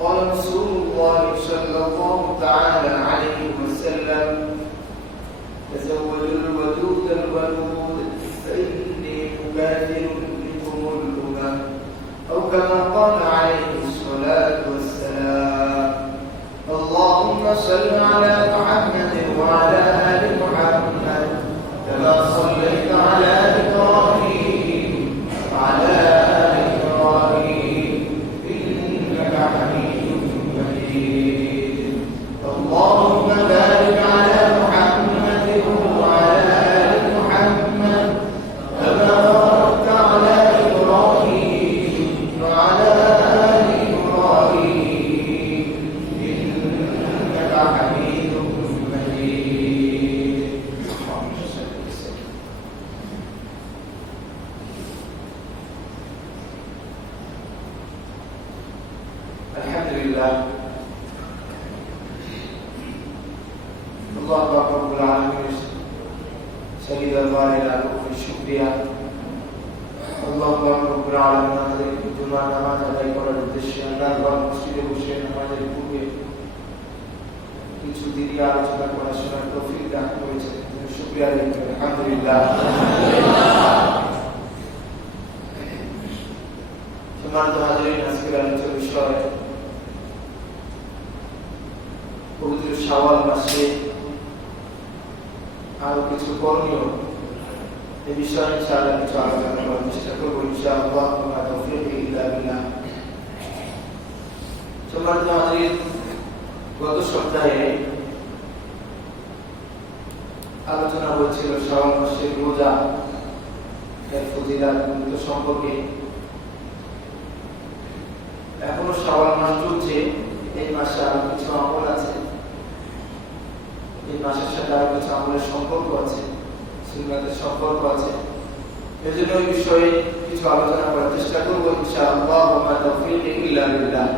قال رسول الله صلى الله تعالى عليه وسلم تزوجوا الودود الودود فإني مكاثر بكم الأمم أو كما قال عليه الصلاة والسلام اللهم صل على محمد وعلى آل محمد كما صليت على إبراهيم وعلى آل إبراهيم إنك حميد مجيد اللهم بارك على محمد وعلى آل محمد كما باركت على إبراهيم وعلى آل إبراهيم إنك حميد مجيد. الحمد لله الله رب العالمين سيد الغالي لكم الشكرية الله رب العالمين আমাদের জুমার নামাজ আদায় করার উদ্দেশ্যে আমরা মসজিদে বসে নামাজের পূর্বে কিছু দিদি আলোচনা করার সময় তৌফিক দান করেছেন শুকরিয়া আদায় আলহামদুলিল্লাহ। সম্মানিত হাজিরিন, আজকের আলোচনার বিষয় পবিত্র শাওয়াল মাসে আরো কিছু করণীয়, এই বিষয়ে ইনশাআল্লাহ কিছু আলোচনা করার চেষ্টা করব ইনশাআল্লাহ। ওয়া তাওফীক ইল্লা বিল্লাহ। সম্মানিত হাজিরিন, গত সপ্তাহে আলোচনা হয়েছিল শাওয়াল মাসের রোজা এর ফজিলত সম্পর্কে। এখনো শাওয়াল মাস চলছে, এই মাসে আরো কিছু আমল আছে, এই মাসের সাথে আরো কিছু আমলের সম্পর্ক আছে, সুন্নাতের সম্পর্ক আছে। এজন্য এই বিষয়ে কিছু আলোচনা করার চেষ্টা করব ইনশাআল্লাহ। ওয়া মা তাওফীক ইল্লা বিল্লাহ।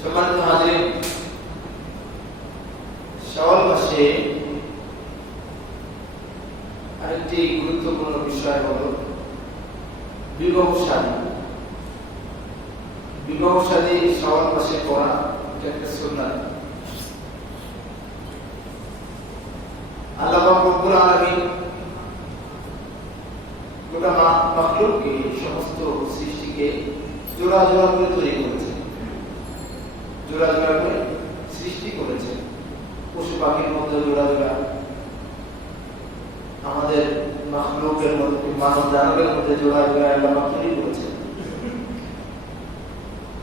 সম্মানিত হাজিরিন, শাওয়াল মাসে আরেকটি গুরুত্বপূর্ণ বিষয় হলো বিবাহ শাদী। বিবাহ শাদী শাওয়াল মাসে করা এটা একটা সুন্নাত। আল্লাহ রব্বুল আলামিন গোটা মাখলুককে, সমস্ত সৃষ্টিকে জোড়া জোড়া করে তৈরি করেছেন, জোড়া জোড়া করে সৃষ্টি করেছেন। পশু পাখির মধ্যে জোড়া জোড়া, আমাদের মাখলুকের মধ্যে, মানব দানবের মধ্যে জোড়া জোড়া আল্লাহ তৈরি করেছেন।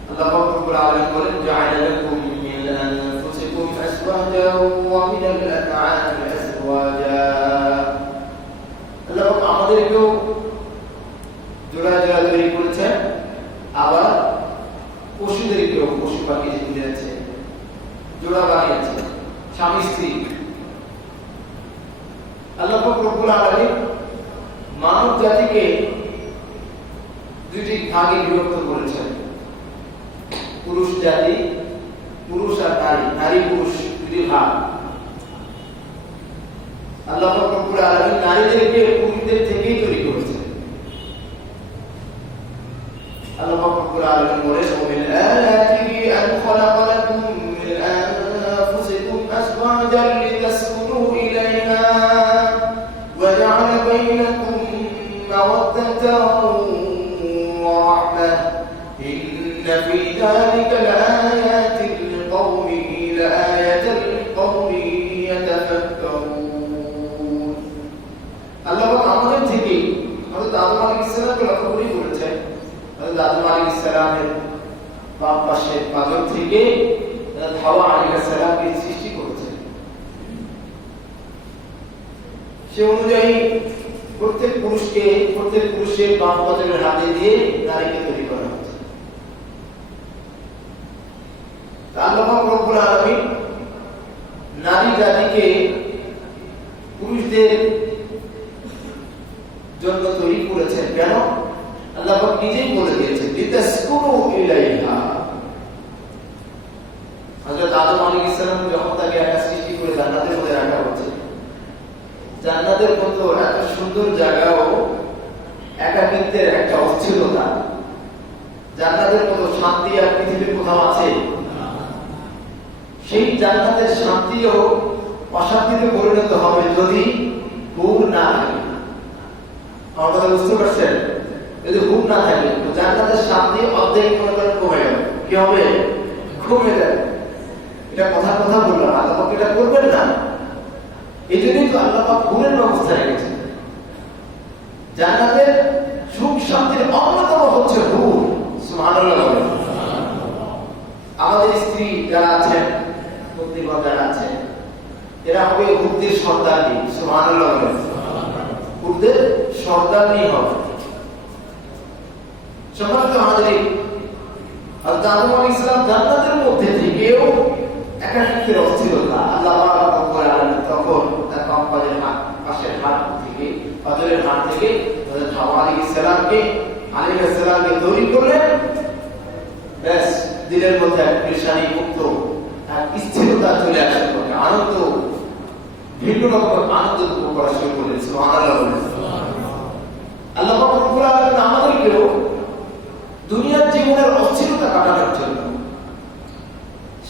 আল্লাহ রব্বুল আলামিন বলেন জাআলা লাকুম মিন আনফুসিকুম আজওয়াজান ওয়া মিনাল আনআমি আজওয়াজা। আল্লাহ আমাদেরকেও জোড়া জোড়া তৈরি করেছেন, আবার পশুদেরকেও, পশু পাখি যেগুলি আছে জোড়া বানিয়েছেন, স্বামী স্ত্রী। আল্লাহ রব্বুল আলামিন মানব জাতিকে দুটি ভাগে বিভক্ত করেছেন। পুরুষ জাতি, পুরুষ আর নারী, নারী পুরুষ দুটি ভাগ। আল্লাহ রব্বুল আলামিন নারীদেরকে পুরুষদের থেকেই তৈরি করেছেন। আল্লাহ রব্বুল আলামিন বলেন ওমিন আয়াতিহি আন খালাকা লাকুম মিন আনফুসিকুম আজওয়াজান লিতাসকুনু ইলাইহা ওয়া জাআলা বাইনাকুম মাওয়াদ্দাতান ওয়া রাহমাহ ইন্না ফী যালিকা লাআয়াতিন লিকওমিন ইয়াতাফাক্কারুন। আল্লাহ আমাদের থেকে হযরত আদম আলাইহিস সালামকে লক্ষ্য করে বলেছেন, হযরত আদম আলাইহিস সালামের বাম পাশে পাথর থেকে হযরত হাওয়া আলাইহিস সালামকে সৃষ্টি করেছেন। সে অনুযায়ী প্রত্যেক পুরুষের বাম পাথরের হাতে দিয়ে নারীকে তৈরি করা হয়েছে। আল্লাহ রব্বুল আলামিন নারী জাতিকে পুরুষদের জন্য তৈরি করেছেন। কেন? আল্লাহ নিজেই বলে দিয়েছেন লিতাসকুনু ইলাইহা। হযরত আদম আলাইহিস সালাম যখন তাকে একা সৃষ্টি করে জান্নাতের মধ্যে রাখা হয়েছে, জান্নাতের মতো এত সুন্দর জায়গাও একাকিত্বের একটা অস্থিরতা, জান্নাতের মতো শান্তি আর পৃথিবীর কোথাও আছে? সেই জান্নাতের শান্তিও অশান্তিতে পরিণত হবে যদি হুর না থাকে। আমার কথা বুঝতে পারছেন? যদি হুর না থাকে তো জান্নাতের শান্তি অর্ধেক মনে করেন কমে যাবে। কি হবে? কমে যাবে। এটা কথা বললাম, আল্লাহ পাক এটা করবেন না। এই জন্যই তো আল্লাহ পাক হুরের ব্যবস্থা রেখেছেন। জান্নাতের সুখ শান্তির অন্যতম হচ্ছে হুর। সুবহানাল্লাহ। আমাদের স্ত্রী যারা আছেন, পত্নীগণ যারা আছেন, এরা হবে হুরদের সর্দারনি। সুবহানাল্লাহ। হুরদের সর্দারনি হবে। সম্মানিত হাজিরিন, হযরত আদম আলাইহিস সালাম জান্নাতের মধ্যে থেকেও একাকিত্বের অস্থিরতা আল্লাহ পাক তখন তার কম্পাদের পাশের হাত থেকে, পাথরের হাত থেকে হযরত হাওয়া আলাইহিস সালামকে তৈরি করলেন। ব্যাস, দিলের মধ্যে এক পেরেশানি মুক্ত এক স্থিরতা চলে আসে, আনন্দ, ভিন্ন রকম আনন্দ উপভোগ করা শুরু করলেন। সুবহানাল্লাহ। আল্লাহ পাক রব্বুল আলামিন আমাদেরকেও দুনিয়ার জীবনের অস্থিরতা কাটানোর জন্য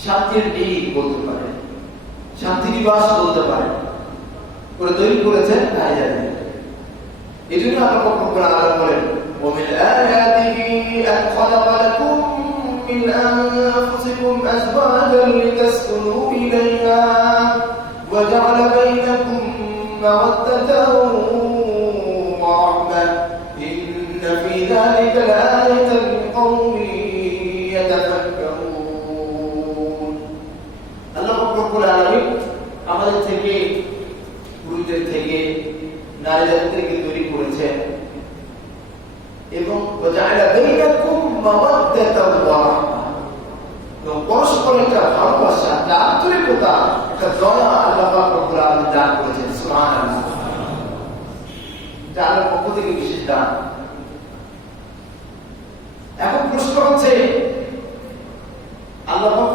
শান্তির দ্বীপ বলতে পারে, শান্তি নিবাস বলতে পারে করে তৈরি করেছেন নারীদের। এই জন্য আল্লাহ পাক রব্বুল আলামিন বলেন, وَمِنْ آيَاتِهِ أَنْ خَلَقَ لَكُم مِّنْ أَنفُسِكُمْ أَزْوَاجًا لِتَسْكُنُوا إِلَيْهَا وَجَعَلَ بَيْنَكُم مَّوَدَّةً وَرَحْمَةً إِنَّ فِي ذَلِكَ لَآيَةً لِقَوْمٍ يَتَفَكَّرُونَ। আল্লাহ পাক রব্বুল আলামিন আমাদের থেকে, পুরুষদের থেকে, নারীদের থেকে তৈরি করেছেন এবং ওয়াজআলা বাইনাকুম মাওয়াদ্দাতাও ওয়া রাহমা, এবং পরস্পর একটা ভালোবাসা, একটা আন্তরিকতা, একটা দয়া আল্লাহ পাক রব্বুল আলামিন দান করেছেন। সুবহানাল্লাহ। এটা আল্লাহর পক্ষ থেকে বিশেষ দান। এখন প্রশ্ন হচ্ছে, আল্লাহ পাক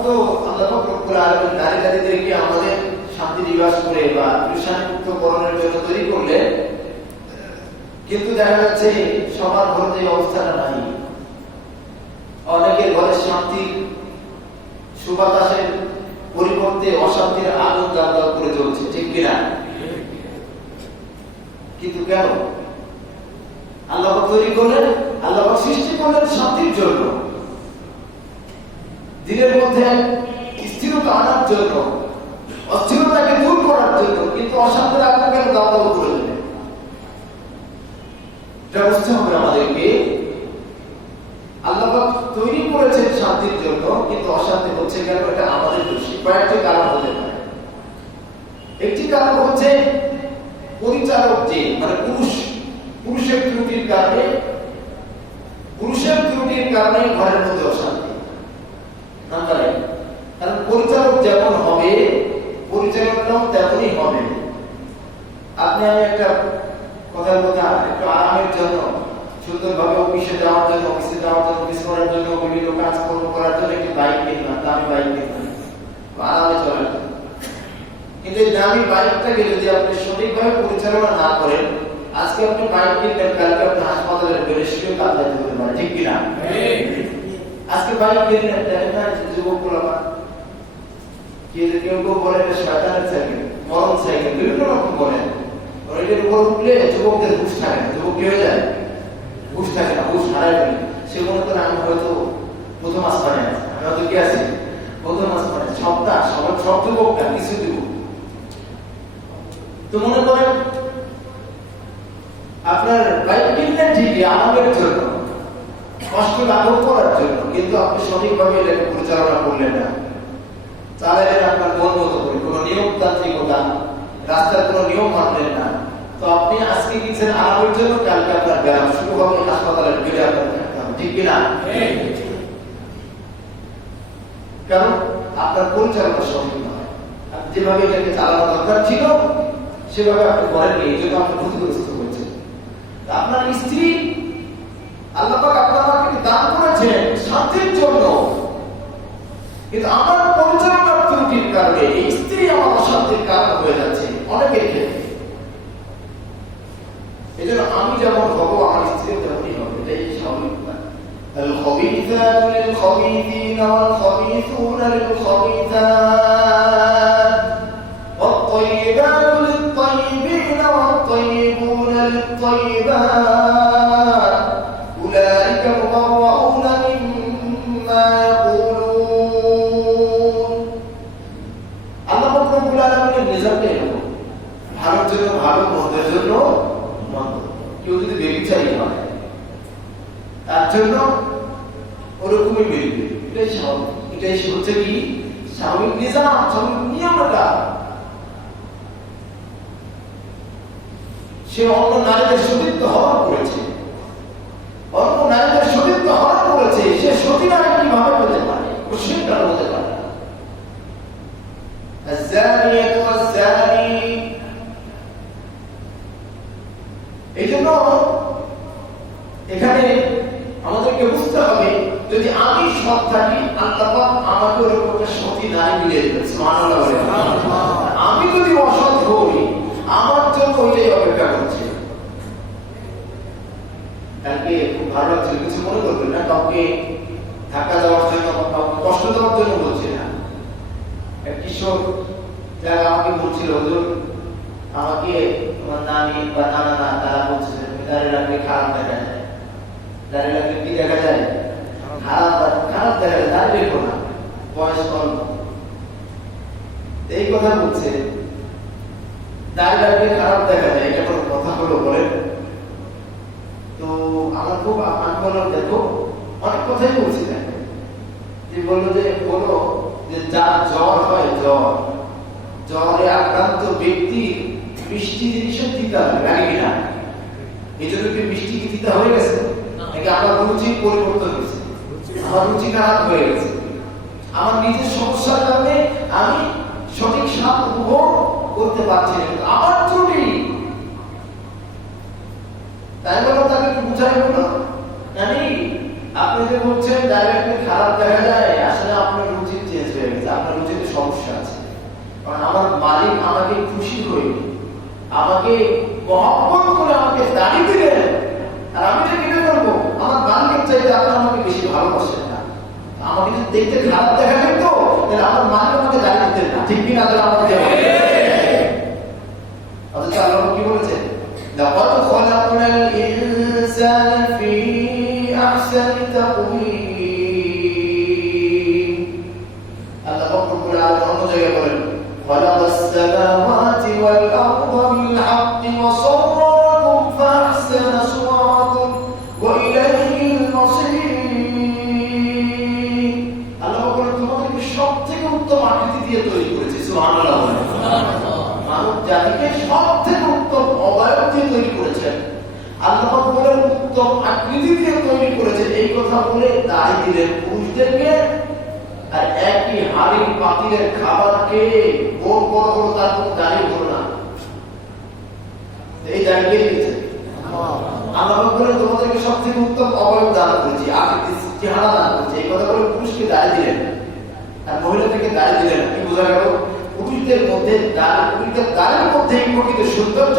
রব্বুল আলামিন নারীদেরকে আমাদের শান্তি নিবাস করে বা পেরেশানিমুক্ত করণের জন্য তৈরি করলেন, কিন্তু দেখা যাচ্ছে সবার ঘরে এই অবস্থাটা নাই। অনেকের ঘরে শান্তির সুবাতাসের পরিবর্তে অশান্তির আগুন দাও করে চলছে, ঠিক কিনা? কিন্তু কেন? আল্লাহ তৈরি করলেন, আল্লাহ সৃষ্টি করলেন শান্তির জন্য, দিনের মধ্যে স্থিরতা আনার জন্য, অস্থিরতাকে দূর করার জন্য, কিন্তু অশান্তির আগুন কেন দাও করে দেবে? এটা বুঝতে হবে আমাদেরকে। আল্লাহ পাক তৈরি করেছেন শান্তির জন্য, কিন্তু অশান্তি হচ্ছে কেন? এটা আমাদের দোষী। কয়েকটি কারণ হতে পারে। একটি কারণ হচ্ছে পরিচালক যে, মানে পুরুষের ত্রুটির কারণে ঘরের মধ্যে অশান্তি। কারণ পরিচালক যেমন হবে, পরিচালকটাও তেমনই হবে। আপনি আমি একটা কথার কথা, একটু আরামের জন্য, সুন্দরভাবে অফিসে যাওয়ার জন্য, অফিস করার জন্য, বিভিন্ন কাজকর্ম করার জন্য একটি বাইক কিনলাম, দামি বাইক কিনলাম আরামে চলার জন্য। কিন্তু এই দামি বাইকটাকে যদি আপনি সঠিকভাবে পরিচালনা না করেন, আজকে আপনি বাইক কিনলেন, কালকে আপনি হাসপাতালের বেডে শুয়ে কাঁদতে হতে পারে, ঠিক কিনা? আজকে বাইক কিনলেন, দেখেন না যুবক বলা কেউ বলে শয়তানের সাইকেল, মরণ সাইকেল, বিভিন্ন রকম বলেন। এটার উপর উঠলে যুবকদের হুঁশ থাকে না। যুবক কি হয়ে যায়? হুঁশ থাকে না, হুঁশ হারাই ফেলে। সে মনে করে আমি হয়তো প্রথম আসমানে আছি, আমি হয়তো কি আছি? প্রথম আসমানে। সব যুবক না, কিছু যুবক তো মনে করেন আপনার বাইক কিনলেন ঠিকই আরামের জন্য, কষ্ট লাঘব করার জন্য, কিন্তু আপনি সঠিকভাবে এটাকে পরিচালনা করলেন না, চালাইলেন আপনার মন মতো করে, কোনো নিয়মতান্ত্রিকতা, রাস্তার কোনো নিয়ম মানলেন না, তো আপনি আজকে কিনছেন আরামের জন্য, কালকে আপনার ব্যায়াম শুরু হবে, হাসপাতালের বেডে আপনার থাকতে হবে, ঠিক কিনা? কারণ আপনার পরিচালনা সঠিক নয়। আপনি যেভাবে এটাকে চালানো দরকার ছিল সেভাবে আপনি করেননি, এই জন্য আপনি ক্ষতিগ্রস্ত হয়েছেন। আপনার স্ত্রী আল্লাহ পাক আপনাকে দান করেছেন শান্তির জন্য, কিন্তু আমার পরিচালনার ত্রুটির কারণে এই স্ত্রী আমার অশান্তির কারণ হয়ে যাচ্ছে অনেকের ক্ষেত্রে। এই জন্য আমি যেমন হবো আমার স্ত্রী তেমনই হবে, এটাই স্বাভাবিক। الخبيثات للخبيثين والخبيثون للخبيثات والطيبات للطيبين والطيبون للطيبات أولئك مبرؤون مما يقولون আল্লাহ রাব্বুল আলামিনের নিজামটা এরকম ভালোর জন্য ভালো মন্দের জন্য মন্দ কেউ যদি বেবিচারী হয় তার জন্য ওরকমই মিলবে এটাই স্বাভাবিক এটাই হচ্ছে কি স্বাভাবিক নিজাম স্বাভাবিক নিয়মটা সে অন্য নারীদের সতীত্ব হরণ করেছে অন্য নারীদের সতীত্ব হরণ করেছে সে সতী নারী কিভাবে হতে পারে মুশরিক হতে পারে الزانية والزاني এই জন্য এখানে আমাদেরকে বুঝতে হবে যদি আমি সৎ থাকি আল্লাহ পাক আমাকে ওরকম একটা সতী নারী মিলিয়ে দেবেন সুবহানাল্লাহ বলে আমি যদি অসৎ হই আমার জন্য ওইটাই অপেক্ষা করছে কালকে খুব ভালো লাগছে কিছু মনে করবেন না কাউকে ধাক্কা দেওয়ার জন্য কাউকে কষ্ট দেওয়ার জন্য বলছে না এক কিশোর যারা আমাকে বলছিল হুজুর আমাকে আমার নানি বা নানা তারা বলছে দাঁড়িয়ে রাখলে খারাপ দেখা যায় দাঁড়িয়ে রাখলে কি দেখা যায় খারাপ দেখা যায় দাঁড়িয়ে রেখো না বয়স কম এই কথা বলছে দাঁড়িয়ে রাখলে খারাপ দেখা যায় এটা কোনো কথা হলো বলেন তো আমার খুব আমি বললাম দেখো অনেক কথাই বলছি দেখো যে বললো যে যার জ্বর হয় জ্বরে আক্রান্ত ব্যক্তি মিষ্টি জিনিসের তিতা লাগে কিনা এই জন্য কি মিষ্টি কি তিতা হয়ে গেছে নাকি আমার রুচি পরিবর্তন হয়েছে আমার রুচি খারাপ হয়ে গেছে আমার নিজের সমস্যার কারণে আমি সঠিক স্বাদ উপভোগ করতে পারছি না আমার ত্রুটি তাই বলো তাকে বুঝাই বলো জানি আপনি যে বলছেন ডাইরেক্টলি খারাপ দেখা যায় আসলে আপনার রুচি চেঞ্জ হয়ে গেছে আপনার রুচিতে সমস্যা আছে কারণ আমার মালিক আমাকে খুশি হয়ে আমাকে মহব্বত করে আমাকে দাড়ি দিলেন আর আমি যে কিনে করবো আমার মালিকের চাইতে আপনার আমাকে বেশি ভালোবাসেন না আমাকে যদি দেখতে খারাপ দেখা যেত তাহলে আমার মালিক আমাকে দাড়ি দিতেন না ঠিক কিনা তাহলে আমাকে অথচ আল্লাহ কি বলেছেন لقد خلقنا الإنسان في أحسن تقويم الله رب العالمين خلق السماوات والأرض بالحق وصوركم فأحسن صوركم وإليه المصير الله বলেন তোমাদেরকে সবথেকে উত্তম আকৃতি দিয়ে তৈরি করেছি সুবহানাল্লাহ মানব জাতিকে সবথেকে উত্তম অবয়ব দিয়ে তৈরি করেছেন আল্লাহ বলেন উত্তম আকৃতি দিয়ে তৈরি করেছেন এই কথা বলে দাড়ি দিলেন পুরুষদেরকে আর একই হাড়ির পাতিলের খাবারকে গোল বড় বড় তার কোনো দাড়ি হলো না এই দাড়িকে দিয়েছে আল্লাহ বলেন তোমাদেরকে সবথেকে উত্তম অবয়ব দান করেছি আকৃতি চেহারা দান করেছি এই কথা বলে পুরুষকে দাড়ি দিলেন আর মহিলাদেরকে দাড়ি দিলেন কি বোঝা গেল পুরুষদের মধ্যে পুরুষদের দাড়ির মধ্যে প্রকৃত সৌন্দর্য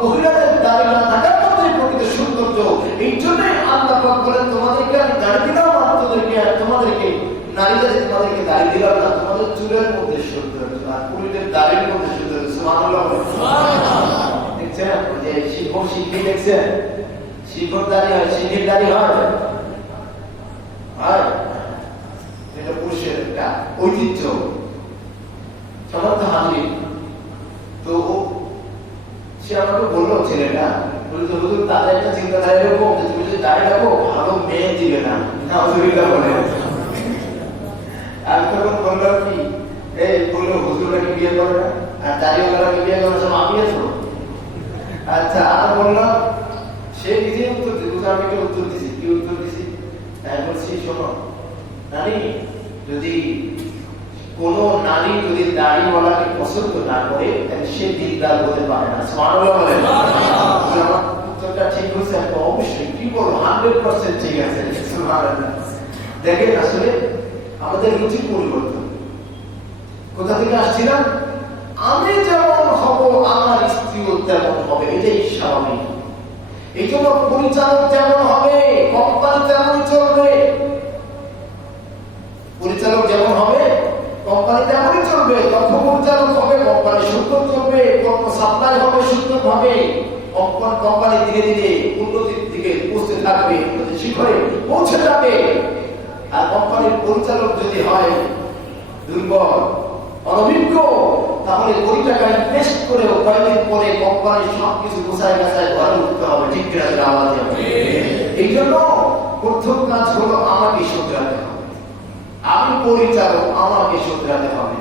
মহিলাদের দাড়ি না থাকার মধ্যে প্রকৃত সৌন্দর্য এই জন্যই আল্লাহ পাক বলেন তোমাদেরকে আমি দাড়ি দিলাম আর তোমাদেরকে নারীদের তোমাদেরকে দাড়ি দিলাম না তোমাদের চুলের মধ্যে সৌন্দর্য আর পুরুষদের দাড়ির মধ্যে সৌন্দর্য সুবহানাল্লাহ দেখছেন যে শিখি দেখছেন শিখর দাড়ি হয় শিখির দাড়ি হয় আর এটা পুরুষের একটা ঐতিহ্য সমর্থ হাজির তো সে আমাকে বললো ছেলেটা বলতো হুজুর তাদের একটা চিন্তাধারা এরকম যে তুমি যদি দাঁড়িয়ে রাখো ভালো মেয়ে দিবে না নাউজুবিল্লাহ বলে আমি তখন বললাম কি এই বললো হুজুররা কি বিয়ে করে না আর দাঁড়িয়ে ওরা কি বিয়ে করে সব আমি আছো আচ্ছা আমি বললাম সে নিজে উত্তর দিতে আমি একটা উত্তর দিছি কি উত্তর দিছি তাই বলছি শোনো নারী যদি কোন নারী যদি দাড়িওয়ালাকে পছন্দ না করে তাহলে সে দিনদার হতে পারে না সুবহানাল্লাহ বলেন আমার উত্তরটা ঠিক হয়েছে তো অবশ্যই কি বলবো 100% ঠিক আছে সুবহানাল্লাহ দেখেন আসলে আমাদের রুচি পরিবর্তন কোথা থেকে আসছিলাম আমি যেমন হব আমার স্ত্রীও তেমন হবে এটাই স্বাভাবিক এই জন্য পরিচালক যেমন হবে কোম্পানি তেমনই চলবে। পরিচালক যেমন হবে কোম্পানি তেমনই চলবে। দক্ষ পরিচালক হবে কোম্পানি সুন্দর চলবে, পণ্য সাপ্লাই হবে সুন্দরভাবে, কোম্পানি ধীরে ধীরে উন্নতির দিকে পৌঁছতে থাকবে, উন্নতির শিখরে পৌঁছে যাবে। আর কোম্পানির পরিচালক যদি হয় দুর্বল অনভিজ্ঞ, তাহলে কোটি টাকা ইনভেস্ট করেও কয়েকদিন পরে কোম্পানির সবকিছু গোছায় গাছায় ঘরে উঠতে হবে। ঠিক কিনা আওয়াজ হবে। এই জন্য প্রথম কাজ হলো আমাকে শুধরাতে হবে। আমি পরিচালক, আমাকে শুধরাতে হবে।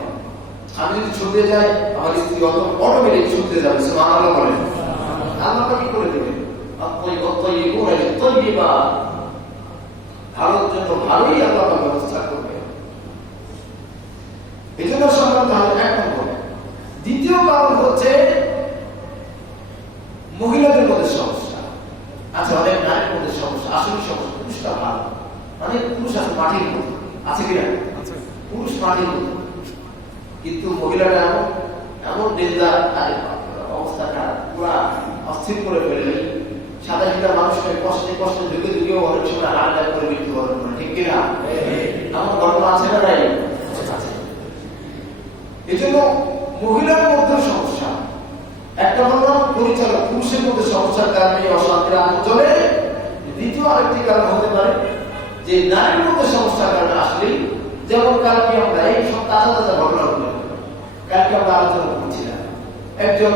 আমি যদি ছুটে যাই আমার স্ত্রী অটোমেটিক ছুটতে যাবে। সুবহানাল্লাহ বলেন। আল্লাহ কি করে দেবেন? ভালোর জন্য ভালোই আল্লাহ ব্যবস্থা করবে। এই জন্য সম্মান তাহলে এক নম্বর। দ্বিতীয় কারণ হচ্ছে মহিলাদের মধ্যে সমস্যা আছে, অনেক নারীর মধ্যে সমস্যা। আসলে সমস্যা পুরুষটা ভালো, অনেক পুরুষ আছে মাটির মতো, আছে কিনা? পুরুষ মাটির মতো, কিন্তু মহিলারা এমন ডেঞ্জার অবস্থা খারাপ, পুরা অস্থির করে ফেলে। সাদা সিধা মানুষকে কষ্টে কষ্টে যুগে যুগেও অনেক সময় আলাদা করে মৃত্যুবরণ করে। ঠিক কিনা? এমন ঘটনা আছে না নাই? এই জন্য মহিলার মধ্যে সমস্যা। একটা বললাম পরিচালক, পুরুষের মধ্যে সমস্যার কারণে অশান্তির আগুন জ্বলে। দ্বিতীয় আরেকটি কারণ হতে পারে যে নারীর মধ্যে সমস্যার কারণে আসলেই, যেমন কালকে আমরা এই সব তাজা তাজা ঘটনা হলো, কালকে আমরা আলোচনা করছিলাম একজন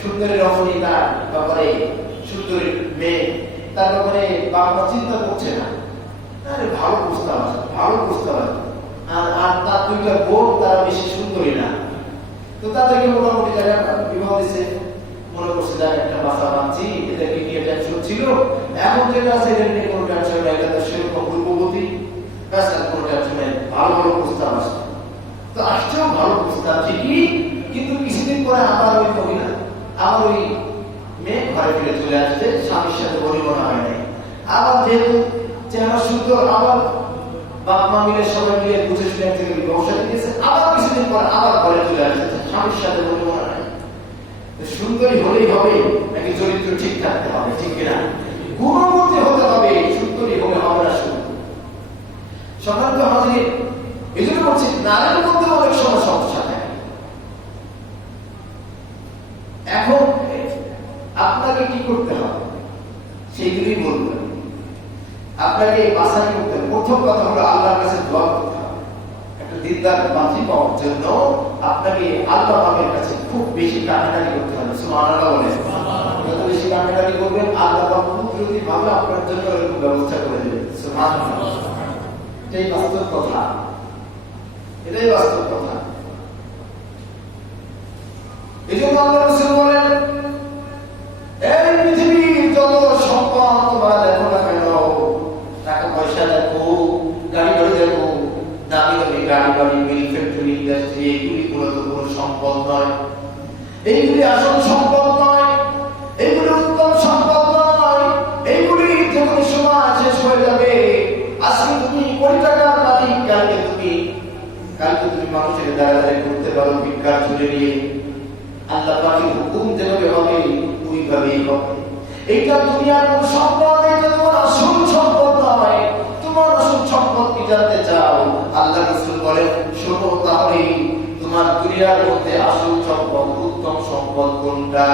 সুন্দরী রমণী, তার ব্যাপারে সুন্দরী মেয়ে, তার ব্যাপারে বাবা চিন্তা করছে না। আরে ভালো প্রস্তাব আছে, ভালো প্রস্তাব আছে, আর তার দুইটা বোন তারা বেশি সুন্দরী না, তো তাদেরকে মোটামুটি জায়গা বিবাহ দিচ্ছে। মনে করছে যে একটা বাচ্চা বাঁচছি, এদেরকে নিয়ে টেনশন ছিল, এখন যেটা আছে এটা নিয়ে কোনো টেনশন নাই, এটা সেরকম পূর্ববর্তী ব্যাস, কোনো টেনশন নেই। ভালো ভালো প্রস্তাব আসছে, তো আসছেও ভালো প্রস্তাব ঠিকই, কিন্তু কিছুদিন পরে আবার ওই মহিলা, আবার ওই মেয়ে ঘরে ফিরে চলে আসছে, স্বামীর সাথে পরিমাণা হয় নাই। আবার যেহেতু চেহারা সুন্দর, আবার বাপ মা মিলে সবাই মিলে বুঝে শুনে থেকে ব্যবসা দিয়েছে, আবার কিছুদিন পর আবার ঘরে চলে আসছে, স্বামীর সাথে পরিমাণা নাই। সুন্দরী হলেই হবে নাকি চরিত্র ঠিক থাকতে হবে? ঠিক কিনা? গুণবতী হতে হবে, সুন্দরী হলে হবে না শুধু। সম্মানিত হাজির, এই জন্য বলছি নারীর মধ্যে অনেক সময় সমস্যা থাকে। এখন আপনাকে কি করতে হবে সেইগুলি বলবেন। আপনাকে বাছাই করতে হবে। প্রথম কথা হলো আল্লাহর কাছে দোয়া করতে হবে। একটা দিনদার বাঁচি পাওয়ার জন্য আপনাকে আল্লাহ পাকের কাছে খুব বেশি কান্নাকাটি করতে হবে। সুবহানাল্লাহ বলেন। যত বেশি কান্নাকাটি করবেন আল্লাহ পাক কুদরতি ভাবে আপনার জন্য এরকম ব্যবস্থা করে দেবেন। সুবহানাল্লাহ। এটাই বাস্তব কথা, এটাই বাস্তব কথা। এই জন্য আল্লাহ রাসূল বলেন, এই পৃথিবীর যত সম্পদ তোমরা দেখো না কেন, টাকা পয়সা দেখো, গাড়ি বাড়ি দেখো, দামি দামি গাড়ি বাড়ি, মিল ফ্যাক্টরি, ইন্ডাস্ট্রি, এগুলি মূলত কোনো সম্পদ নয়। এইগুলি আসল সম্পদ নয়, এইগুলি উত্তম সম্পদ নয়। এইগুলি যে কোনো সময় শেষ হয়ে যাবে। আজকে তুমি কোটি টাকার মালিক, কালকে তুমি মানুষের দ্বারা করতে পারো ভিক্ষার ছুটে নিয়ে। আল্লাহ পাকের হুকুম যেভাবে হবে ওইভাবেই হবে। এইটা দুনিয়ার কোন সম্পদ, এটা তোমার আসল সম্পদ নয়। তোমার আসল সম্পদ কি জানতে চাও? আল্লাহ রাসূল বলেন, শোনো তাহলে তোমার দুনিয়ার মধ্যে আসল সম্পদ, উত্তম সম্পদ কোনটা?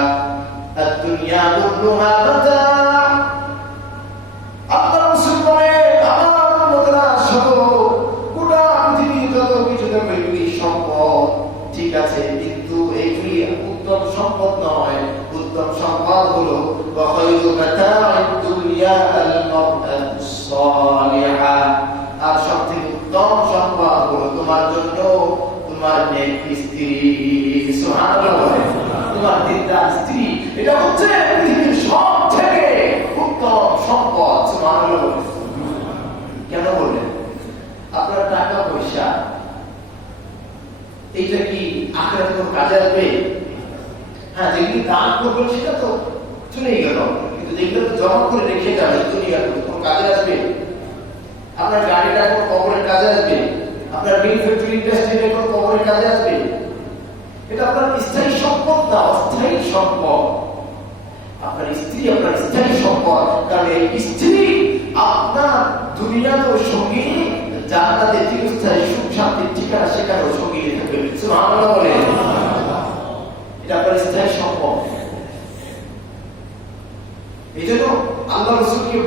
দুনিয়া কুল্লুহা মাতা। আল্লাহ রাসূল বলেন, আমার উম্মতরা শোনো, গোটা পৃথিবীর যত কিছু দেখো এগুলি সম্পদ, ঠিক আছে, কিন্তু এইগুলি উত্তম সম্পদ নয়। উত্তম সম্পদ হলো ওয়াখায়রু মাতা'আদ দুনিয়া আল মারআতুস সালিহা। আর সবথেকে উত্তম সম্পদ হলো তোমার জন্য তোমার নেক স্ত্রী। সুবহানাল্লাহ। তোমার দিনদার স্ত্রী, এটা হচ্ছে পৃথিবীর সবথেকে উত্তম সম্পদ। সুবহানাল্লাহ। কেন বললেন? আপনার টাকা পয়সা এইটা কি আখিরাতে কোনো কাজে আসবে? হ্যাঁ, যেগুলি দান করবেন সেটা তো চলেই গেল, কিন্তু যেগুলো জমা করে রেখে যাবে দুনিয়াতে কোনো কাজে আসবে? আপনার গাড়িটা কোনো কবরের কাজে আসবে? আপনার মিল ফ্যাক্টরি ইন্ডাস্ট্রিতে কোনো কবরের কাজে আসবে? এটা আপনার স্থায়ী সম্পদ না, অস্থায়ী সম্পদ। আপনার স্ত্রী আপনার স্থায়ী সম্পদ, কারণ এই স্ত্রী আপনার দুনিয়াতেও সঙ্গী, জান্নাতে চিরস্থায়ী সুখ শান্তির ঠিকানা সেখানেও সঙ্গী থাকবে। সুবহানাল্লাহ বলে, এটা আপনার স্থায়ী সম্পদ। এই জন্য আল্লাহ রাসূলকে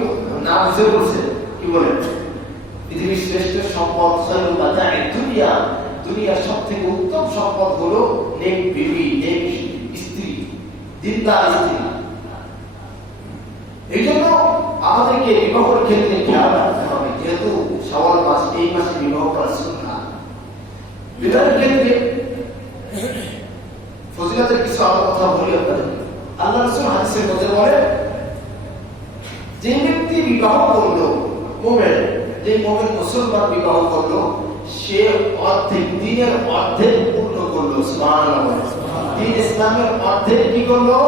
না বুঝে বলছেন, কি বলেন, পৃথিবীর শ্রেষ্ঠ সম্পদ দুনিয়া, দুনিয়ার সব থেকে উত্তম সম্পদ হলো নেক বিবি, নেক স্ত্রী, দিনদার স্ত্রী। এই জন্য আমাদেরকে বিবাহের ক্ষেত্রে খেয়াল রাখতে হবে, যেহেতু শাওয়াল মাস, এই মাসে বিবাহ করা সুন্নাহ। বিবাহের ক্ষেত্রে ফজিলতের কিছু আরো কথা বলি আপনাদের। আল্লাহ রাসূল হাদিসের মধ্যে বলেন, যে ব্যক্তি বিবাহ করলো, মুমিন, যে মুমিন মুসলমান বিবাহ করলো, সে অর্ধেক দিনের অর্ধেক পূর্ণ করলো। সুবহানাল্লাহ, দিন ইসলামের অর্ধেক কি করলো?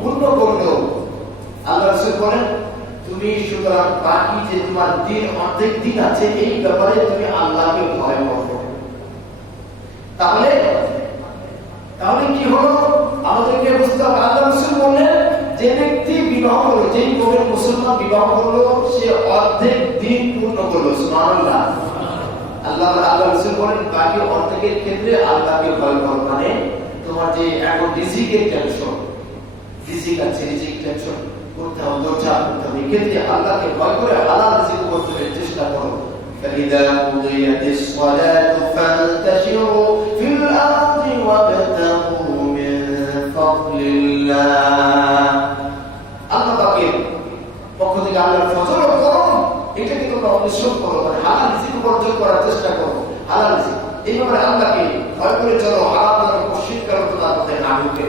পূর্ণ করলো। আল্লাহ রাসূল বলেন, তুমি সুতরাং বাকি যে তোমার দিন অর্ধেক দিন আছে, এই ব্যাপারে তুমি আল্লাহকে ভয় করো। তাহলে কি হলো? আমাদেরকে বুঝতে হবে, আল্লাহ রাসূল বলেন, যে ব্যক্তি বিবাহ করলো, যে মুমিন মুসলমান বিবাহ করলো, সে অর্ধেক দিন পূর্ণ করলো। সুবহানাল্লাহ। আল্লাহ রাসূল বলেন, বাকি অর্ধেকের ক্ষেত্রে আল্লাহকে ভয় করো। মানে তোমার যে এখন রিজিকের টেনশন, রিজিক আছে, রিজিক টেনশন করতে হবে, দরজা করতে হবে, এক্ষেত্রে আল্লাহকে ভয় করে হালাল রিজিক করতে চেষ্টা করো। فإذا قضيت الصلاة فانتشروا في الأرض وابتغوا من فضل الله। আল্লাহ পাকের পক্ষ থেকে আল্লাহর ফজল করো, এটাকে তোমরা অনুসরণ করো, মানে হালাল রিজিক উপার্জন করার চেষ্টা করো, হালাল রিজিক। এই ব্যাপারে আল্লাহকে ভয় করে চলো, হারাম দ্বারা পশ্চিম কারণ তোমার মধ্যে না ঢুকে।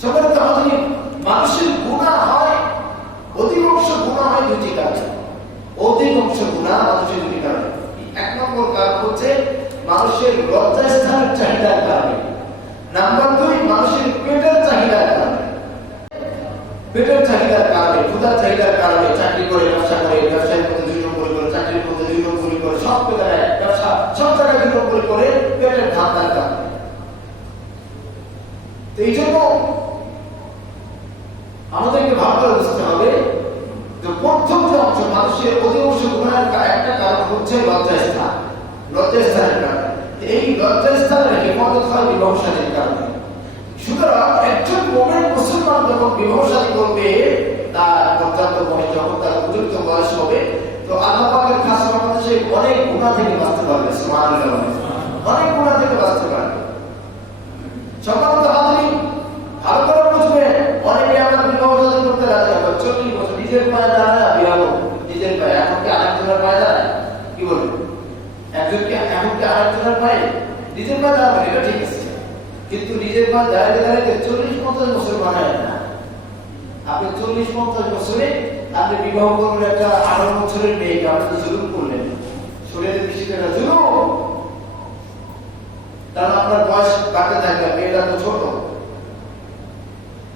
সম্মানিত হাজিরিন, মানুষের গুনাহ হয়, অধিকাংশ গুনাহ হয় দুটি কারণে। অধিকাংশ গুনাহ মানুষের দুটি কারণে। এক নম্বর কারণ হচ্ছে মানুষের লজ্জাস্থানের চাহিদার কারণে। নাম্বার 2, মানুষের পেটের চাহিদার কারণে। পেটের চাহিদার কারণে, ক্ষুধার চাহিদার কারণে চাকরি করে, ব্যবসা করে, ব্যবসায়ের মধ্যে 2 নম্বর করে, চাকরির মধ্যে 2 নম্বর করে, সব জায়গায় ব্যবসা, সব জায়গায় 2 নম্বর করে, পেটের ধান্দার কারণে। তো এই জন্য আমাদেরকে ভালো করে বুঝতে হবে যে প্রথম যে অংশ, মানুষের অধিকাংশ গুনাহের একটা কারণ হচ্ছে লজ্জাস্থান, লজ্জাস্থানের কারণে। এই লজ্জাস্থানের হেফাজত হয় বিবাহ শাদীর কারণে। সুতরাং একজন মুমিন মুসলমান যখন বিবাহ শাদী করবে, তার পর্যাপ্ত বয়স, যখন তার উপযুক্ত বয়স হবে, তো আল্লাহ পাকের খাস রহমতে সে অনেক গুনাহ থেকে বাঁচতে পারবে। সুবহানাল্লাহ, অনেক গুনাহ থেকে বাঁচতে পারবে। সম্মানিত হাজিরিন, ভালো করে বুঝবেন, অনেকে আমরা বিবাহ শাদী করতে রাজি হবে, 40 বছর নিজের পায়ে দাঁড়ায় বিবাহ, নিজের পায়ে। এখন কি আরেকজনের পায়ে দাঁড়ায়? কি বলবেন? একজনকে এখন কি আরেকজনের পায়ে, নিজের পায়ে দাঁড়াবে, এটা ঠিক আছে, কিন্তু নিজের পায়ে দাঁড়াতে দাঁড়াতে 40-50 বছর বানায় না। আপনি 40-50 বছরে আপনি বিবাহ করলেন একটা 18 বছরের মেয়েকে, আপনি তো জুলুম করলেন, শরীরের দৃষ্টিতে না জুলুম। কারণ আপনার বয়স বাড়তে থাকবে, মেয়েটা তো ছোট।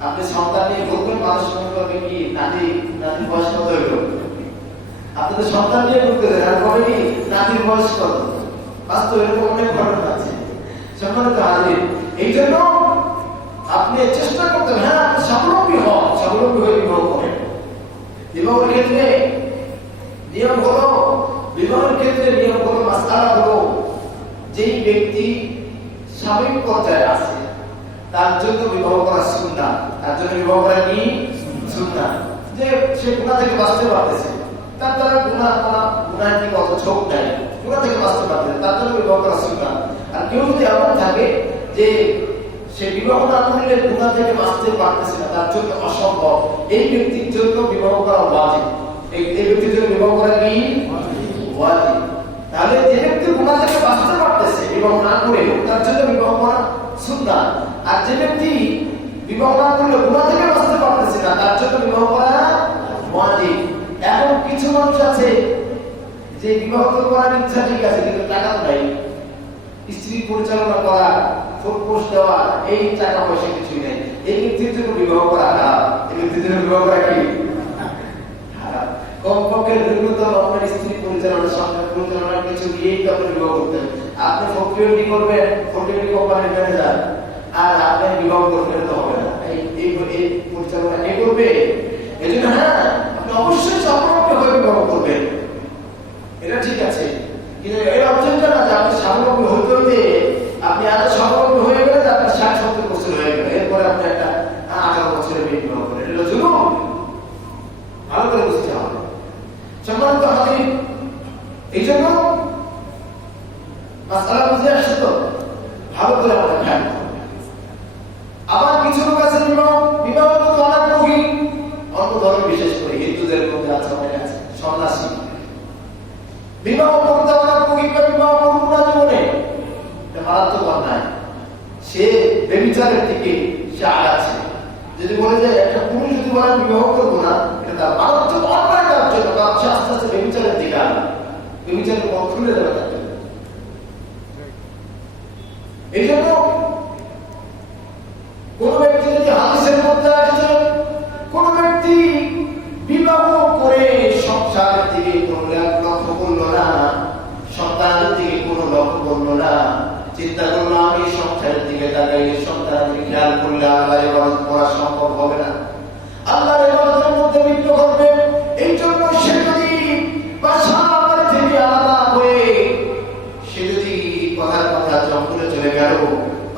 আপনি সন্তান নিয়ে ঘুরবেন, মানুষ মনে করবে কি নাতির বয়স কত হইল। আপনি তো সন্তান নিয়ে ঘুরতে দেন, আর কবে কি নাতির বয়স কত। বাস্তব এরকম অনেক ঘটনা আছে। সম্মানিত হাজির, এই জন্য আপনি চেষ্টা করতে, হ্যাঁ আপনি স্বাবলম্বী হন, স্বাবলম্বী হয়ে বিবাহ করেন। বিবাহের ক্ষেত্রে নিয়ম হলো, বিবাহের ক্ষেত্রে নিয়ম হলো, মাসআলা হলো, যেই ব্যক্তি স্বামীর পর্যায়ে আছে তার জন্য বিবাহ করা সুন্নাহ। তার জন্য বিবাহ করা কি সুন্নাহ? যে সে গুনাহ থেকে বাঁচতে পারতেছে, তার দ্বারা গুনাহের দিকে অত ঝোঁক নাই, গুনাহ থেকে বাঁচতে পারতেছে, তার জন্য বিবাহ করা সুন্নাহ। আর কেউ যদি এমন থাকে যে সে বিবাহ না করলে গুনাহ থেকে বাঁচতে পারতেছে না, তার জন্য অসম্ভব, এই ব্যক্তির জন্য বিবাহ করা ওয়াজিব। এই ব্যক্তির জন্য বিবাহ করা কি ওয়াজিব। তাহলে যে ব্যক্তি গুনাহ থেকে বাঁচতে পারতেছে বিবাহ না করে, তার জন্য বিবাহ করা সুন্নাহ। আর যে ব্যক্তি বিবাহ না করলে গুনাহ থেকে বাঁচতে পারতেছে না, তার জন্য বিবাহ করা ওয়াজিব। এখন কিছু মানুষ আছে যে বিবাহ করার ইচ্ছা ঠিক আছে, কিন্তু টাকা নাই, স্ত্রী পরিচালনা করা, ফুটপোষ দেওয়া, এই টাকা পয়সা কিছুই নেই, এই ব্যক্তির জন্য বিবাহ করা হারাম। এই ব্যক্তির জন্য বিবাহ করা কি হারাম। কমপক্ষে ন্যূনতম আপনার স্ত্রী পরিচালনা, সংসার পরিচালনার কিছু দিয়েই তো আপনি বিবাহ করতেন। আপনি ফকিরটি করবেন, ফকিরটি কোম্পানির ম্যানেজার, আর আপনি বিবাহ করবেন তো হবে না। এই পরিচালনা কে করবে? এই জন্য হ্যাঁ, আপনি অবশ্যই স্বাবলম্বী হয়ে বিবাহ করবেন, এটা ঠিক আছে, কিন্তু এর অর্থটা না যে আপনি স্বাবলম্বী হইতে হইতে আপনি আরো স্বাবলম্বী হয়ে গেলে আপনার 60-70 বছর হয়ে গেল, এরপরে আপনি একটা 18 বছরের মেয়ে বিবাহ করেন, এটা জুলুম। ভালো করে বুঝতে হবে সম্মানিত হাজির। এই জন্য মাসআলা বুঝে আসছে তো, ভালো করে আমাদের খেয়াল করতে হবে। আবার কিছু লোক আছে বিবাহ করতে অনাগ্রহী, অন্য ধর্ম বিশেষ করে হিন্দুদের মধ্যে আছে, অনেক আছে সন্ন্যাসী, বিবাহ করতে অনাগ্রহী বা বিবাহ করব না জীবনে, এটা মারাত্মক অন্যায়। সে ব্যভিচারের দিকে সে আগাচ্ছে। যদি বলে যে একটা পুরুষ যদি বলে বিবাহ করবো না, এটা তার মারাত্মক অন্যায়, তার জন্য কারণ সে আস্তে আস্তে ব্যভিচারের দিকে আগে, ব্যভিচারের পথ খুলে দেবে তার জন্য। এই জন্য কোন ব্যক্তি যদি হাদিসের মধ্যে আসছে কোন ব্যক্তি বিবাহ করে সংসারের দিকে কোনো লক্ষ্য করলো না, সন্তানের দিকে কোনো লক্ষ্য করলো না, চিন্তা করলো আমি সংসারের দিকে তাকাই, সন্তানের দিকে খেয়াল করলে আল্লাহর ইবাদত করা সম্ভব হবে না, আল্লাহর ইবাদতের মধ্যে বিঘ্ন ঘটবে। এই জন্য সে যদি বাসার থেকে আলাদা হয়ে সে যদি কথার কথা জঙ্গলে চলে গেল,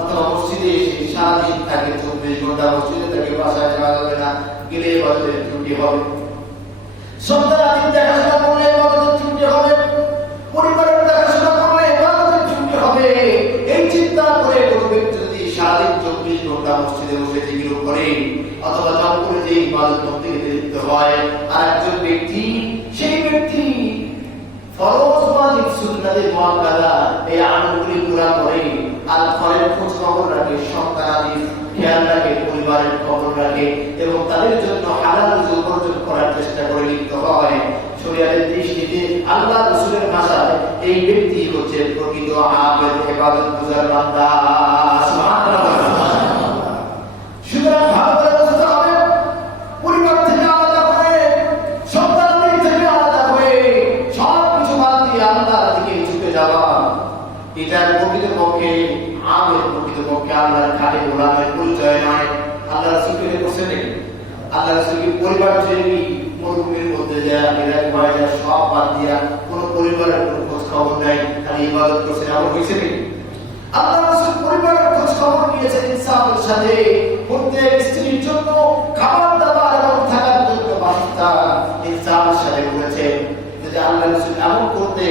অথবা মসজিদে এসে সারাদিন থাকে 24 ঘন্টা মসজিদে থাকে, বাসায় যাওয়া যাবে না, গেলে ইবাদতের ত্রুটি হবে, সন্তানাদি দেখাশোনা করলে ইবাদতের ত্রুটি হবে, পরিবারের দেখাশোনা করলে ইবাদতের ত্রুটি হবে। এই চিন্তা করে কোনো ব্যক্তি যদি সারাদিন 24 ঘন্টা মসজিদে বসে জিকির করে অথবা জঙ্গলে যে ইবাদত করতে লিপ্ত হয়, আর একজন ব্যক্তি সেই ব্যক্তি ফরজ ওয়াজিব সুন্নাতের মুআক্কাদা এই আমলগুলি পুরা করে আর ঘরের খোঁজ খবর রাখে, সন্তানাদি খেয়াল রাখে, পরিবারের খবর রাখে এবং তাদের জন্য হালাল রুজি উপার্জন করার চেষ্টা করে লিপ্ত হয়, শরীয়তের দৃষ্টিতে আল্লাহ রাসূলের ভাষায় এই ব্যক্তি হচ্ছে প্রকৃত আবেদ, ইবাদতগুজার বান্দা। সুবহানাল্লাহ। সুতরাং ভালো করে বুঝতে হবে, পরিবার থেকে আলাদা হয়ে, সন্তানদের থেকে আলাদা হয়ে সবকিছু বাদ দিয়ে আল্লাহর দিকে ঝুঁকে যাওয়া, এটা প্রকৃতপক্ষে আবেদ, প্রকৃতপক্ষে আল্লাহর খালি গোলামের পরিচয় নয়। আল্লাহ রাসূলকে বলছেন আল্লাহ রাসূলকে পরিবার ছেড়ে মরুভূমির মধ্যে যায়, ইরাক ভয়ে যায়, সব বাদ দিয়া কোন পরিবারের কোন খোঁজ খবর নাই, খালি ইবাদত করছেন, আমার হয়েছে নাকি? আল্লাহ রাসূল পরিবারের খোঁজ খবর নিয়েছেন ইনসাফের সাথে, প্রত্যেক স্ত্রীর জন্য খাবার দাবার এবং থাকার জন্য বাসস্থান ইনসাফের সাথে করেছেন। যদি আল্লাহ রাসূল এমন করতে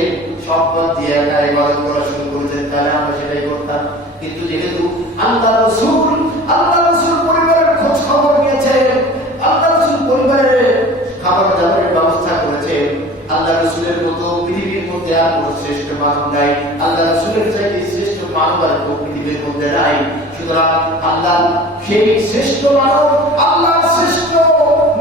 সব বাদ দিয়ে একা ইবাদত করা শুরু করেছেন, তাহলে আমরা সেটাই করতাম। কিন্তু যেহেতু আল্লাহ রাসূল পরিবারের খোঁজ খবর নিয়েছেন, আল্লাহ রাসূল পরিবারের খাবার দাবারের ব্যবস্থা করেছেন, আল্লাহ রাসূলের মতো পৃথিবীর মধ্যে আর কোনো শ্রেষ্ঠ মানব নাই, আল্লাহ রাসূলের চাইতে শ্রেষ্ঠ মানব আর পৃথিবীর মধ্যে নাই। সুতরাং আল্লাহ সেই শ্রেষ্ঠ মানব, আল্লাহ শ্রেষ্ঠ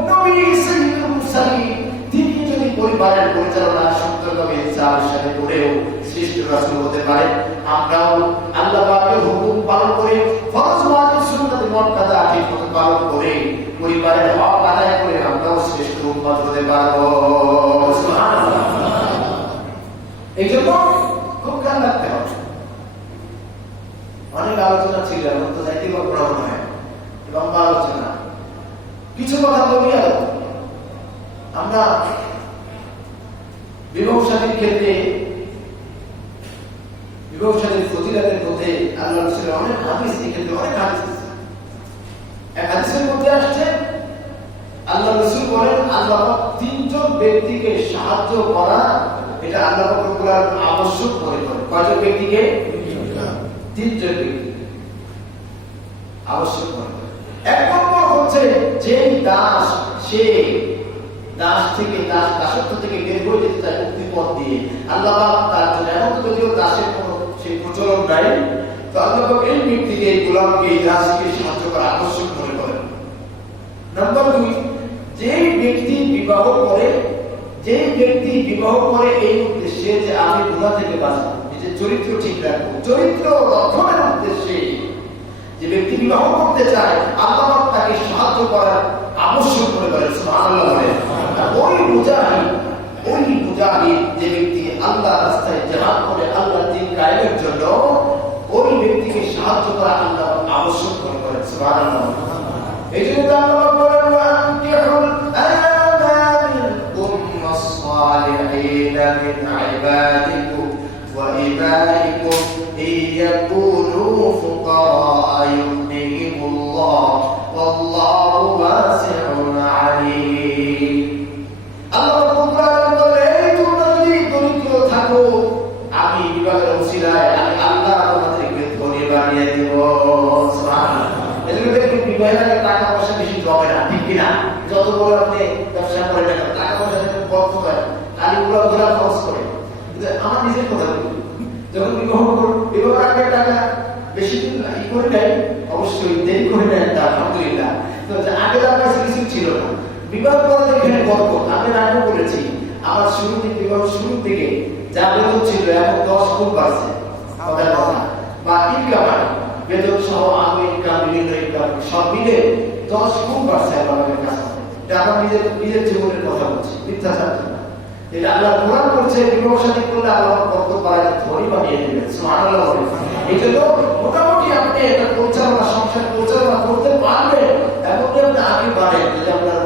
নবী সাইয়্যিদুল মুরসালিন, তিনি যদি পরিবারের পরিচালনা সুন্দরভাবে ইনসাফের সাথে করেও শ্রেষ্ঠ রাসূল হতে পারে, আমরাও আল্লাহ পাকের হুকুম পালন করে ফরজ ওয়াজিব সুন্নাত মুআক্কাদা ঠিকমতো পালন করে পরিবারের হক আদায় করে আমরাও শ্রেষ্ঠ উম্মত হতে পারবো। সুবহানাল্লাহ। এই জন্য খুব খেয়াল রাখতে হবে। অনেক আলোচনা ছিল, এখন তো যাইতে পারবো না, লম্বা আলোচনা, কিছু কথা বলি। আর আমরা বিবাহ শাদীর ক্ষেত্রে বিবাহ শাদীর ফজিলতের মধ্যে আল্লাহ রাসূলের অনেক হাদিস, এই ক্ষেত্রে অনেক হাদিস আছে। এক হাদিসের মধ্যে আসছে আল্লাহ রাসূল বলেন আল্লাহ তিনজন ব্যক্তিকে সাহায্য করা এটা আল্লাহ পাক আবশ্যক মনে করে। কয়জন ব্যক্তিকে? তিনজন ব্যক্তি আবশ্যক মনে করে। এক নম্বর হচ্ছে যে দাস, সে দাস থেকে দাসত্ব থেকে বের হয়ে যেতে চায় মুক্তিপথ দিয়ে, আল্লাহ পাক তার জন্য, এখন যদিও দাসের কোনো সেই প্রচলন নাই, তো আল্লাহ পাক এই ব্যক্তিকে, এই গোলামকে, এই দাসকে সাহায্য করা আবশ্যক মনে করেন। নাম্বার 2, যেই ব্যক্তি বিবাহ করে এই উদ্দেশ্যে যে আমি গুনাহ থেকে বাঁচবো, নিজের চরিত্র ঠিক রাখবো, চরিত্র রক্ষণের উদ্দেশ্যে যে ব্যক্তি বিবাহ করতে চায়, আল্লাহ পাক তাকে সাহায্য করার আবশ্যক মনে করেন। সুবহানাল্লাহ। ওই মুজাহিদ যে ব্যক্তি আল্লাহর রাস্তায় জিহাদ করে আল্লাহর দ্বীন কায়েমের জন্য, ওই ব্যক্তিকে সাহায্য করা আল্লাহ আবশ্যক মনে করেন। সুবহানাল্লাহ। এই জন্য আল্লাহ বলেন ওয়ানকিহুল আমামিনকুম ওয়াস-সালিহিনা মিন ইবাদিকুম ওয়া ইমাইকুম ইয়াকুনু ফুকারা ইউগনিহিমুল্লাহ ওয়াল্লাহু ওয়াসিউন আলীম। আল্লাহ বলেন তোমরা যদি দরিদ্র থাকো আমি বিবাহের ওসিলায় আমি আল্লাহ তোমাদেরকে ধনী বানিয়ে দেব। সুবহানাল্লাহ। এজন্য দেখুন বিবাহের আগে টাকা পয়সা বেশি জমে না, ঠিক কি না? যত বড় আপনি ব্যবসা করেন না টাকা পয়সা যখন বন্ধ হয় খালি পুরো ঘোরা খরচ করে। কিন্তু আমার নিজের কথা বলি, যখন বিবাহের আগে টাকা বেশি দিন ই করে নেয়, অবশ্যই দেরি করে নেয়, আলহামদুলিল্লাহ। তো আগে আমার কাছে কিছু ছিল না, বিবাহ করা এখানে গর্ব। আমি রান্না করেছি আমার শুরু থেকে, বিবাহ শুরু থেকে যা বেতন ছিল এখন 10 গুণ বাড়ছে বা ইনকাম বেতন সহ আমি ইনকাম বিভিন্ন ইনকাম সব মিলে 10 গুণ বাড়ছে আমাদের কাছে। এটা আমার নিজের জীবনের কথা বলছি, মিথ্যা চাচ্ছি না। এটা আল্লাহ কোরআন করছে বিবাহ শাদী করলে আল্লাহ বরকত বাড়ায় ধনী বানিয়ে দেবেন। সুবহানাল্লাহ। এই জন্য মোটামুটি আপনি এটা পরিচালনা সংসার পরিচালনা করতে পারবেন এবং আপনি আগে বাড়েন। যদি আপনার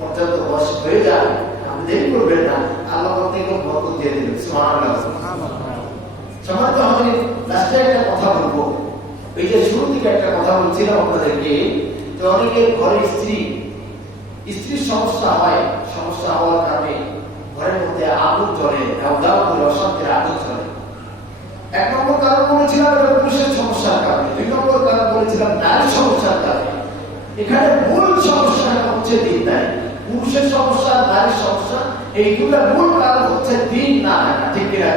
পর্যাপ্ত বয়স হয়ে যায় আপনি দেরি করবেন না, আল্লাহ থেকে বরকত দিয়ে দেবেন। সুবহানাল্লাহ। সম্মানিত হাজিরিন, লাস্টে একটা কথা বলবো। এই যে শুরু থেকে একটা কথা বলছিলাম আপনাদেরকে, যে অনেকের ঘরে স্ত্রীর সমস্যা হয়, সমস্যা হওয়ার কারণে ঘরের মধ্যে আগুন জ্বলে, দাও করে অশান্তির আগুন জ্বলে। 1 নম্বর কারণ বলেছিলাম পুরুষের সমস্যার কারণে, 2 নম্বর কারণ বলেছিলাম নারীর সমস্যার কারণে। এখানে মূল সমস্যাটা হচ্ছে দিন নাই। পুরুষের সমস্যা, নারীর সমস্যা, এইগুলোর মূল কারণ হচ্ছে দিন না থাকা। ঠিক কিনা?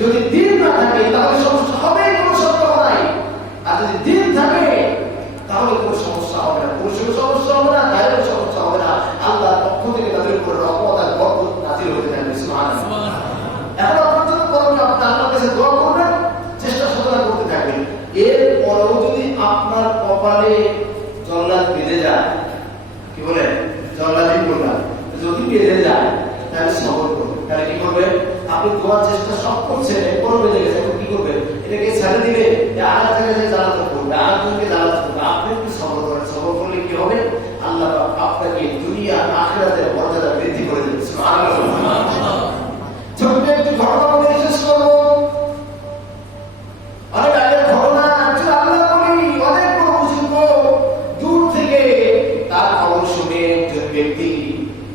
যদি দিন না থাকে তাহলে সমস্যা হবে, কোনো সন্দেহ নাই। আর যদি দিন থাকে তাহলে কোনো সমস্যা হবে না, পুরুষের সমস্যা হবে না, নারীর সমস্যা হবে না। আল্লাহর পক্ষ থেকে তাদের উপর রহমত আর বরকত নাযিল হতে থাকবে। সুবহানাল্লাহ। এখন আপনার জন্য করণীয়, আপনি আল্লাহর কাছে দোয়া করবেন, চেষ্টা সাধনা করতে থাকবেন। এরপরেও যদি আপনার কপালে জল্লাদ বেঁধে যায়, কি বলে জল্লাদি বললাম, যদি বেঁধে যায় তাহলে সবর করবেন। তাহলে কি করবেন? আপনি দোয়ার চেষ্টা সব করছেন, এরপর বেঁধে গেছে, এখন কি করবেন? এটাকে ছেড়ে দিলে আর জায়গায় জ্বালাতে করবে, আরেকজনকে জ্বালাতে করবে। আপনি একটু সবর করেন। সবর করলে কি হবে? আল্লাহ আপনাকে দুনিয়া আখিরাতের মর্যাদা বৃদ্ধি করে দেবেন। সুবহানাল্লাহ। ছোট্ট একটু ঘটনা বলে শেষ করবো। অনেক আগের ঘটনা, আল্লাহ বলি অনেক বড় বুজুর্গ দূর থেকে তার খবর শুনে একজন ব্যক্তি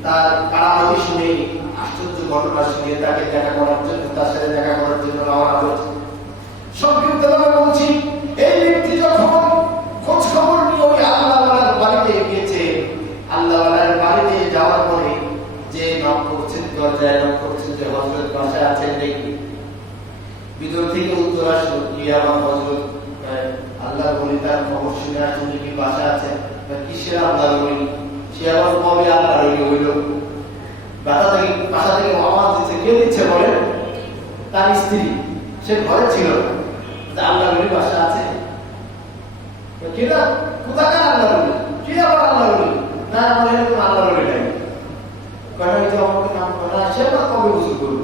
তার কারামতি শুনে আশ্চর্য ঘটনা শুনে তাকে দেখা করার জন্য, তার সাথে দেখা করার জন্য রওনা হয়েছে। সংক্ষিপ্তভাবে বলছি, এই ব্যক্তি যখন খোঁজ খবর নিয়ে ওই আল্লাহওয়ালার বাড়িতে গিয়েছে, আল্লাহওয়ালার বাড়িতে যাওয়ার পরে যে নক করছেন, দরজায় নক করছেন যে হযরত বাসায় আছেন নাকি, ভিতর থেকে উত্তর আসলো, কি আমার হযরত আল্লাহ বলি তার খবর শুনে আসুন কি বাসা আছে, কিসের আল্লাহ বলি, সে আবার কবে আল্লাহ বলি হইল। বাসা থেকে আওয়াজ দিচ্ছে, কে দিচ্ছে বলেন? তার স্ত্রী, সে ঘরে ছিল না। আল্লাহ বলি বাসা আছে, কেনা কোথাকার আল্লাহ বলি, কে আবার আল্লাহ বলি? না আমার এরকম আল্লাহ বলি নাই। কারণ এই যে আমাকে নাম করা সে আবার কবে বুঝু করবো?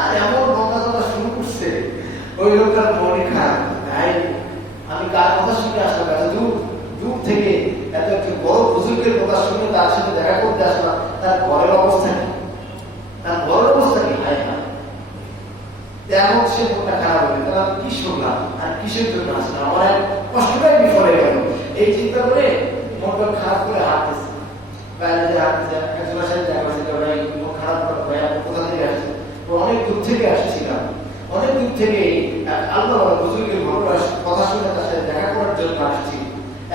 আর এমন বকা শুরু করছে, ওই লোকটার মনে খারাপ। আমি কার কথা শুনে আসলাম, এত দূর থেকে এত একটি বড় বুজুর্গের কথা শুনে তার সাথে দেখা করতে আসলাম, তার ঘরের অবস্থা কি, তার ঘরের অবস্থা কি? এখন সে মনটা খারাপ হবে, তাহলে আমি কি শুনলাম আর কিসের জন্য আসলাম, আমার এক কষ্টটাই বিফলে গেল। এই চিন্তা করে মনটা খারাপ করে হাঁটতেছে, বাইরে যে হাঁটতেছে, একজনের সাথে দেখা হয়েছে, ভাই মন খারাপ করে, ভাই আপনি কোথা থেকে আসছেন? অনেক দূর থেকে আসছিলাম, অনেক দূর থেকে আল্লাহ বুজুর্গের কথা শুনে তার সাথে দেখা করার জন্য আসছি।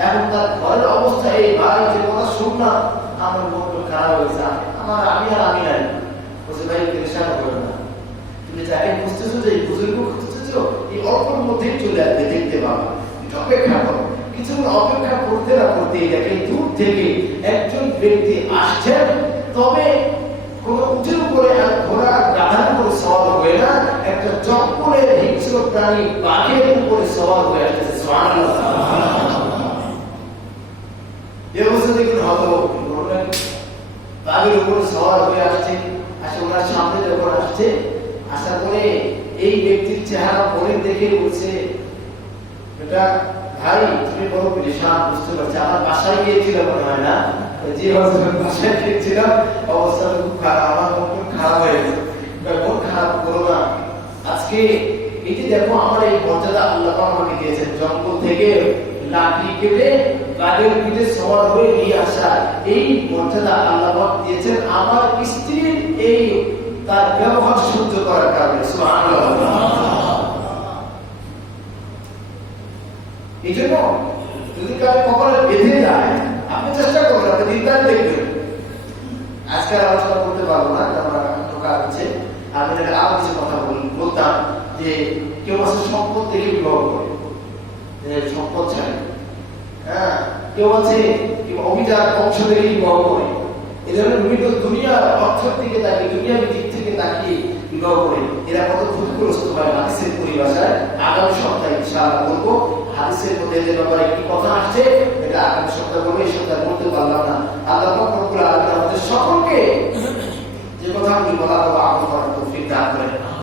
এখন তার ঘরের অবস্থা এই, ভাই যে কথা শুনলাম আমার মনটা খারাপ হয়েছে, আমি নাই। বলছে ভাই পেরেশান করবে না, তুমি যাকে বুঝতেছো যে বুজুর্গ খুঁজতেছো, এই অল্পের মধ্যেই চলে আসবে, দেখতে পাবা। অপেক্ষা করো, কিছু অপেক্ষা করতে না করতে দেখে দূর থেকে একজন ব্যক্তি আসছেন, তবে কোন উঁচুর উপরে ঘোড়া গাধার উপরে সওয়ার হয়ে না, একটা জঙ্গলের হিংস্র প্রাণী বাঘের উপরে সওয়ার হয়ে আসছে। সুবহানাল্লাহ। এই অবস্থা দেখুন, হয়তো বাঘের উপরে সওয়ার হয়ে আসছে, আসে ওনার সামনে যখন আসছে, আসার পরে এই ব্যক্তির চেহারা পরে দেখে বলছে, এটা ভাই তুমি বড় পরেশান, বুঝতে পারছি, আমার বাসায় গিয়েছিল মনে হয় না, যে বাসায় গিয়েছিলাম অবস্থা খুব খারাপ, আমার মন খারাপ হয়ে গেছে। মন খারাপ করো না, আজকে এই যে দেখো আমার এই মর্যাদা আল্লাহ আমাকে দিয়েছেন, জঙ্গল থেকে লাঠি কেটে গাড়ির পিঠে সওয়ার হয়ে নিয়ে আসা, এই মর্যাদা আল্লাহ দিয়েছেন আমার স্ত্রীর এই তার ব্যবহার সহ্য করার কারণে। সুবহানাল্লাহ। এই জন্য যদি কারো কপালে বেঁধে যায়, আপনি চেষ্টা করবেন, আপনি দিনদার দেখবেন। আজকে আলোচনা করতে পারবো না, কারণ কাজ আছে। আমি আরো কিছু কথা বলতাম যে কেউ আছে সম্পদ দেখে বিবাহ করে, সম্পদ চাই। হ্যাঁ, কেউ আছে অভিজাত বংশ দেখে বিবাহ করে, এই ধরনের বিভিন্ন দুনিয়ার অর্থের দিকে তাকিয়ে, দুনিয়ার দিক থেকে তাকিয়ে বিবাহ করে। এরা কত ক্ষতিগ্রস্ত হয় হাদিসের পরিভাষায় আগামী সপ্তাহে ইনশাআল্লাহ বলবো। হাদিসের মধ্যে যে ব্যাপারে কি কথা আসছে এটা আগামী সপ্তাহে বলবো, এই সপ্তাহে বলতে পারলাম না। আল্লাহ পাক রব্বুল আলামিন আমাদের সকলকে যে কথাগুলি বলা হলো আমল করার তৌফিক দান করেন।